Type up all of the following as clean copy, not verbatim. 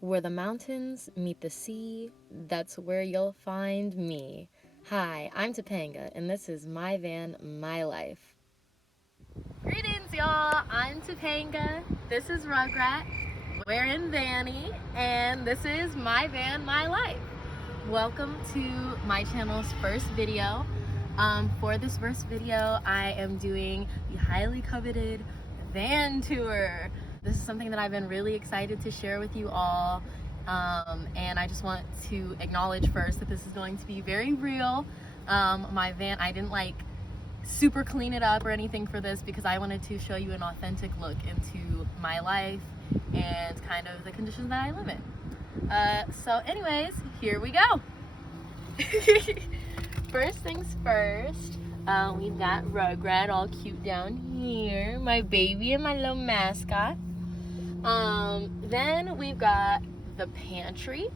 Where the mountains meet the sea, that's where you'll find me. Hi, I'm Topanga, and this is My Van, My Life. Greetings, y'all. I'm Topanga. This is Rugrat. We're in Vanny, and this is My Van, My Life. Welcome to my channel's first video. For this first video, I am doing the highly coveted van tour. This is something that I've been really excited to share with you all. And I just want to acknowledge first that this is going to be very real. My van, I didn't super clean it up or anything for this because I wanted to show you an authentic look into my life and kind of the conditions that I live in. So anyways, here we go. First things first, we've got Rugrat all cute down here, my baby and my little mascot. Then we've got the pantry.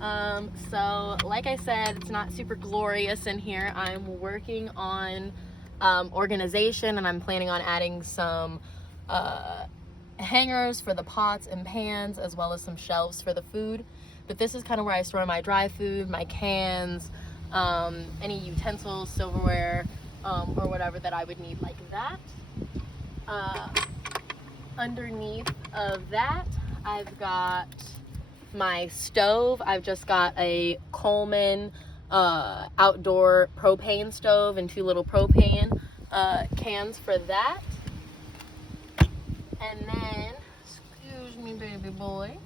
So like I said, it's not super glorious in here. I'm working on organization, and I'm planning on adding some hangers for the pots and pans, as well as some shelves for the food. But this is kind of where I store my dry food, my cans, any utensils, silverware, or whatever that I would need like that. Underneath of that, I've got my stove. I've just got a Coleman outdoor propane stove and 2 little propane cans for that. And then, excuse me, baby boy.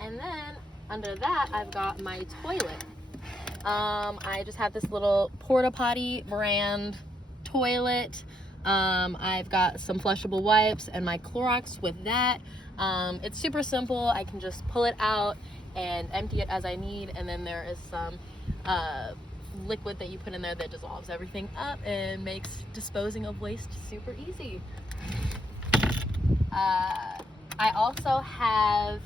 And then under that, I've got my toilet. I just have this little Porta Potty brand toilet. I've got some flushable wipes and my Clorox with that. It's super simple. I can just pull it out and empty it as I need, and then there is some liquid that you put in there that dissolves everything up and makes disposing of waste super easy. I also have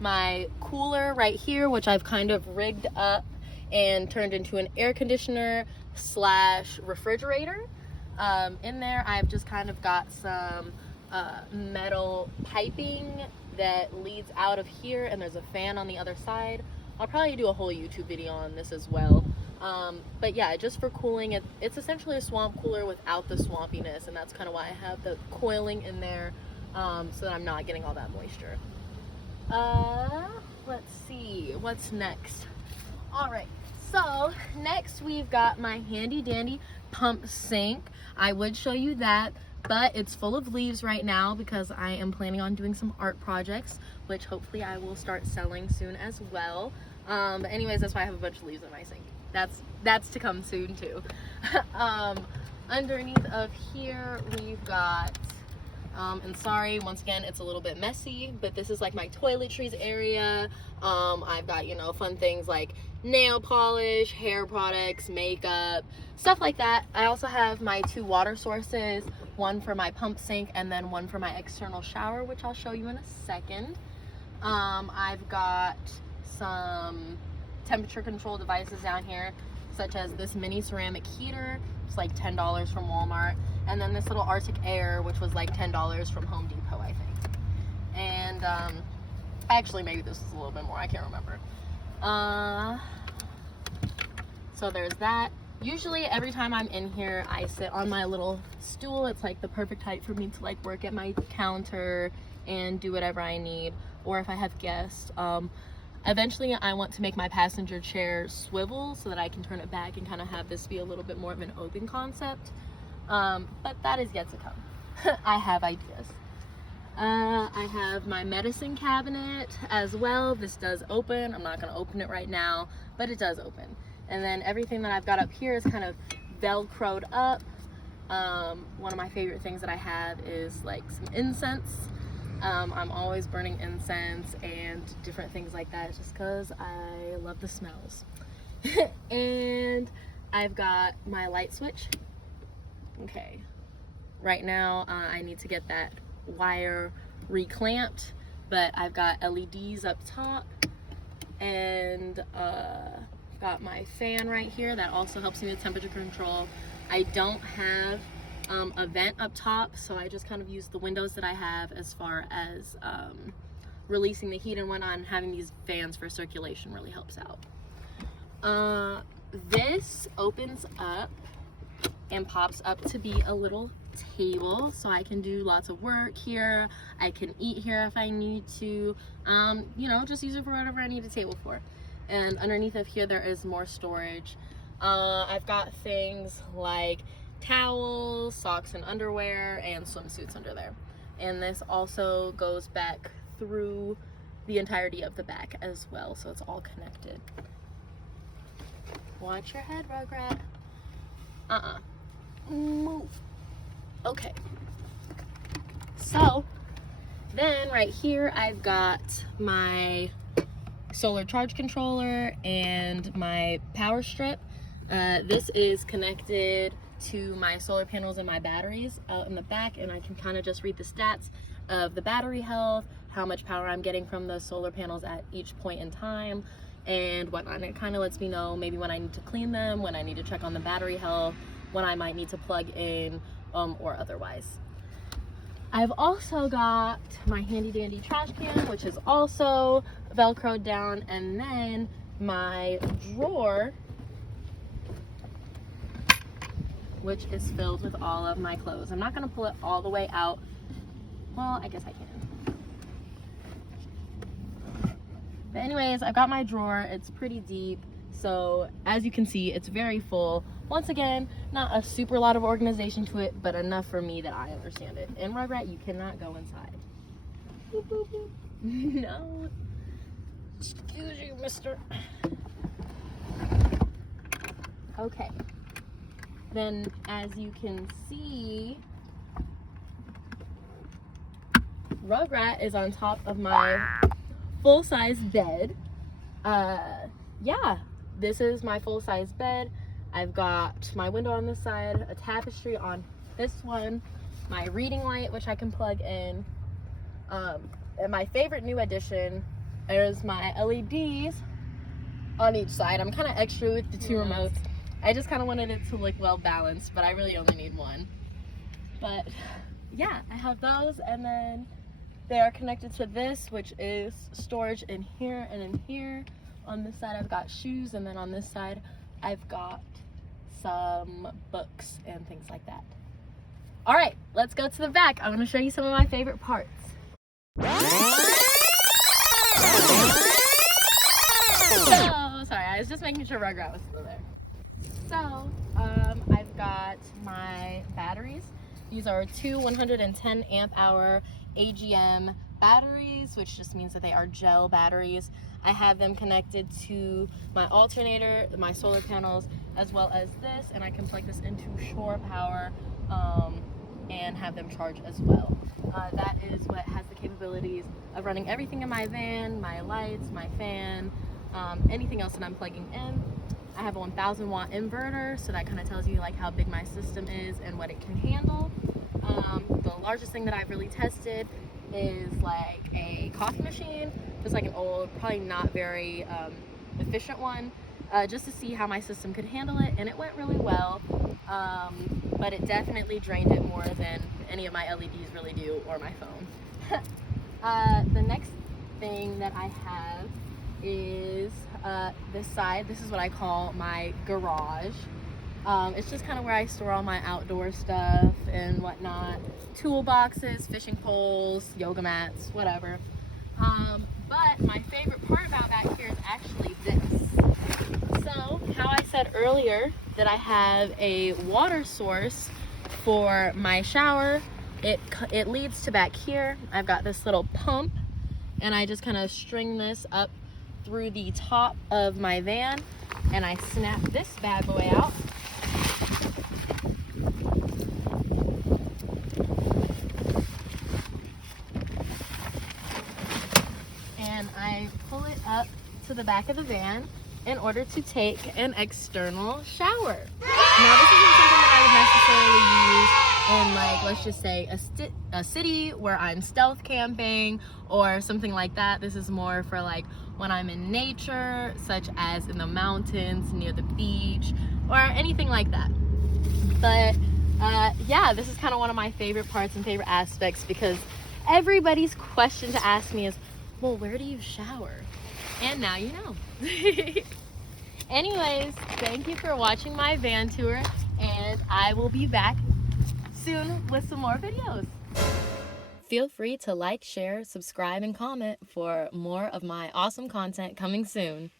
my cooler right here, which I've kind of rigged up and turned into an air conditioner slash refrigerator. In there, I've just kind of got some metal piping that leads out of here, and there's a fan on the other side. I'll probably do a whole YouTube video on this as well. But yeah, just for cooling, it's essentially a swamp cooler without the swampiness, and that's kind of why I have the coiling in there, so that I'm not getting all that moisture. Let's see, what's next? All right, so next we've got my handy dandy pump sink. I would show you that, but it's full of leaves right now because I am planning on doing some art projects, which hopefully I will start selling soon as well. But anyways, that's why I have a bunch of leaves in my sink. That's to come soon too. Underneath of here, we've got, and sorry, once again, it's a little bit messy, but this is like my toiletries area. I've got, fun things like nail polish, hair products, makeup, stuff like that. I also have my 2 water sources, one for my pump sink and then one for my external shower, which I'll show you in a second. I've got some temperature control devices down here, such as this mini ceramic heater. It's like $10 from Walmart, and then this little Arctic Air, which was like $10 from Home Depot, I think. And actually maybe this is a little bit more, I can't remember. So there's that. Usually every time I'm in here, I sit on my little stool. It's like the perfect height for me to like work at my counter and do whatever I need, or if I have guests. Eventually I want to make my passenger chair swivel so that I can turn it back and kind of have this be a little bit more of an open concept. But that is yet to come. I have ideas. I have my medicine cabinet as well. This does open. I'm not going to open it right now, but it does open. And then everything that I've got up here is kind of velcroed up. One of my favorite things that I have is like some incense. I'm always burning incense and different things like that just because I love the smells. And I've got my light switch. Okay, right now I need to get that wire reclamped, but I've got LEDs up top, and got my fan right here that also helps me with temperature control. I don't have a vent up top, so I just kind of use the windows that I have as far as releasing the heat and whatnot, and having these fans for circulation really helps out. This opens up and pops up to be a little table, so I can do lots of work here. I can eat here if I need to, you know, just use it for whatever I need a table for. And underneath of here there is more storage. I've got things like towels, socks and underwear, and swimsuits under there. And this also goes back through the entirety of the back as well, so it's all connected. Watch your head, Rugrat. Move. Okay. So then right here I've got my solar charge controller and my power strip. This is connected to my solar panels and my batteries out in the back, and I can kind of just read the stats of the battery health, how much power I'm getting from the solar panels at each point in time, and whatnot. And it kind of lets me know maybe when I need to clean them, when I need to check on the battery health, when I might need to plug in, or otherwise. I've also got my handy dandy trash can, which is also velcroed down, and then my drawer, which is filled with all of my clothes. I'm not gonna pull it all the way out. Well, I guess I can. But anyways, I've got my drawer. It's pretty deep. So as you can see, it's very full. Once again, not a super lot of organization to it, but enough for me that I understand it. And Rugrat, you cannot go inside. Boop, boop, boop. No. Excuse you, mister. Okay. Then as you can see, Rugrat is on top of my full-size bed. Yeah, this is my full-size bed. I've got my window on this side, a tapestry on this one, my reading light, which I can plug in, and my favorite new addition is my LEDs on each side. I'm kind of extra with the two remotes. I just kind of wanted it to look well balanced, but I really only need one. But yeah, I have those, and then they are connected to this, which is storage in here and in here. On this side I've got shoes, and then on this side I've got some books and things like that. All right, let's go to the back. I'm going to show you some of my favorite parts. So, sorry, I was just making sure Rugrat was still there. So, I've got my batteries. These are two 110 amp hour AGM batteries, which just means that they are gel batteries. I have them connected to my alternator, my solar panels, as well as this, and I can plug this into shore power and have them charge as well. That is what has the capabilities of running everything in my van, my lights, my fan, anything else that I'm plugging in. I have a 1000 watt inverter, so that kind of tells you like how big my system is and what it can handle. The largest thing that I've really tested is like a coffee machine, just like an old, probably not very efficient one, just to see how my system could handle it, and it went really well, but it definitely drained it more than any of my LEDs really do, or my phone. The next thing that I have is this side. This is what I call my garage. It's just kind of where I store all my outdoor stuff and whatnot. Toolboxes, fishing poles, yoga mats, whatever. But my favorite part about back here is actually this. So, how I said earlier that I have a water source for my shower, it leads to back here. I've got this little pump, and I just kind of string this up through the top of my van, and I snap this bad boy out. And I pull it up to the back of the van in order to take an external shower. Now, this isn't something that I would necessarily use in, like, let's just say a city where I'm stealth camping or something like that. This is more for like when I'm in nature, such as in the mountains, near the beach, or anything like that. But yeah, this is kind of one of my favorite parts and favorite aspects, because everybody's question to ask me is, Well, where do you shower? And now you know. Anyways, thank you for watching my van tour, and I will be back soon with some more videos. Feel free to like, share, subscribe, and comment for more of my awesome content coming soon.